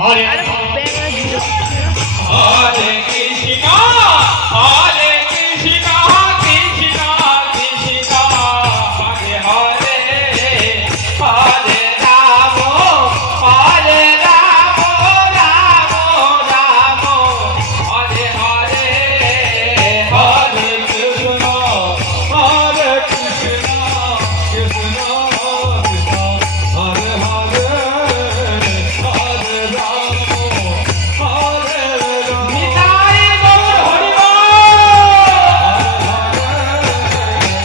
Hare Hare Krishna Hare Krishna Krishna Krishna Hare Hare Hare Ram Hare Ram Ram Ram Hare Hare Hare Krishna Krishna Krishna Hare Hare Hare Ram Hare Ram Nitai Gour Hari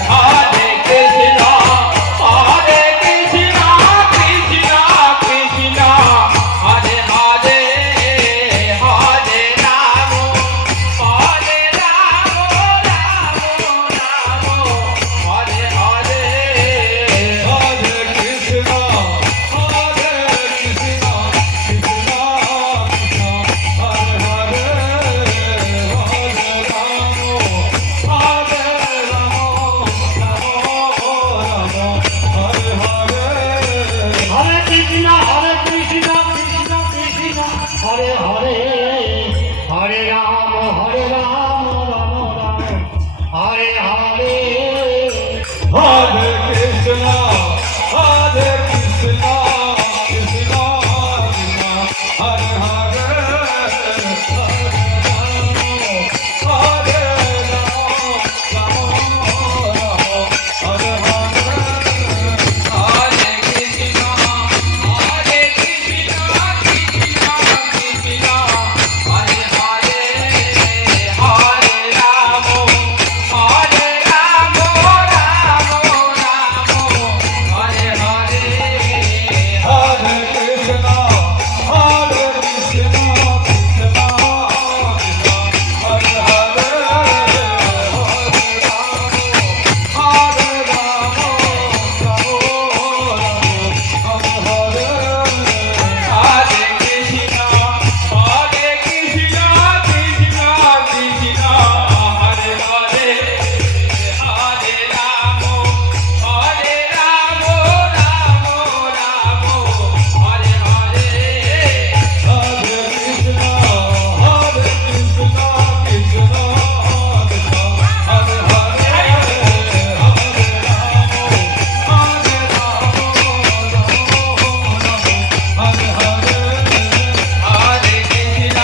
Hare Krishna Hare Krishna Krishna Krishna Hare Hare Hare Ram Hare Ram Ram Ram Hare Hare Hare Krishna Hare Krishna Krishna Hare Hare Hare Ram Hare Ram Ram Ram Hare Hare Hare Krishna Krishna Krishna Hare Hare Hare Ram Ram Ram Hare Hare Hare Krishna Hare Krishna Krishna Krishna Hare Hare Hare Ram Hare Hare Hare Krishna Hare Krishna Krishna Krishna Hare Hare Hare Ram Hare Ram Ram Ram Hare Hare Hare Krishna Hare Krishna Krishna Krishna Hare Hare Hare Ram Hare Ram Ram Ram Hare Hare Krishna Hare Krishna Krishna Krishna Hare Hare Hare Ram Hare Ram Ram Ram Hare Hare Hare Krishna Hare Krishna Krishna Krishna Hare Hare Hare Ram Hare Ram Hare Hare Hare Krishna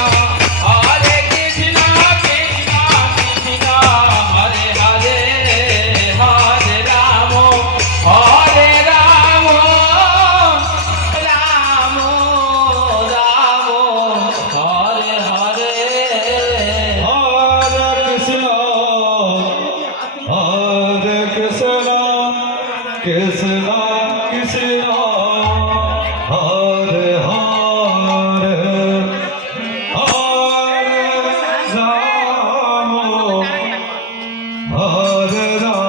Hare Krishna Krishna Krishna Hare Hare Hare Ram Hare Ram Ram Ram Hare Hare Hare Krishna Hare Krishna Krishna Krishna Hare